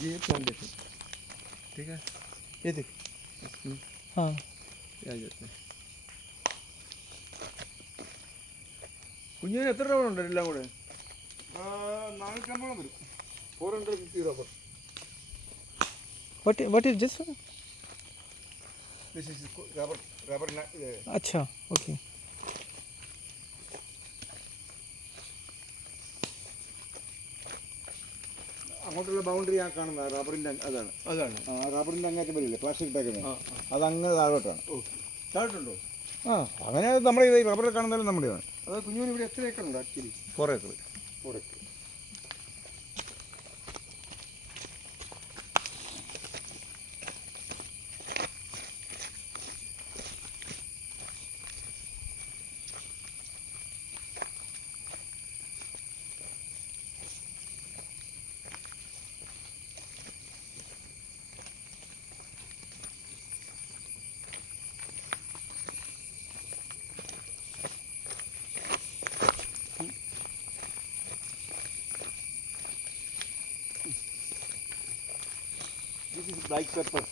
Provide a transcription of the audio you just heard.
ये प्लांटेशन, ठीक है, ये देख इसमें हाँ ये आ जाते हैं. കുഞ്ഞിന് എത്ര രൂപ ഉണ്ട് എല്ലാം കൂടെ? 450 വരും. 450 rubber. what is this one? This is rubber अच्छा ओके. അങ്ങോട്ടുള്ള ബൗണ്ടറി ആ കാണുന്ന റബ്ബറിൻ്റെ അതാണ്. അതാണ്. റബ്ബറിൻ്റെ അങ്ങേറ്റം വരില്ലേ പ്ലാസ്റ്റിക് പാക്കുന്നത്, ആ അതങ്ങ് താഴോട്ടാണ്. ഓക്കെ. താഴോട്ടുണ്ടോ? ആ അങ്ങനെ നമ്മുടെ ഈ റബ്ബറിൽ കാണുന്നതായാലും നമ്മുടെയാണ്. അത് കുഞ്ഞുവിന് ഇവിടെ എത്ര ഏക്കർ ഉണ്ട് actually? 4 acre. 4 acre. This is black pepper.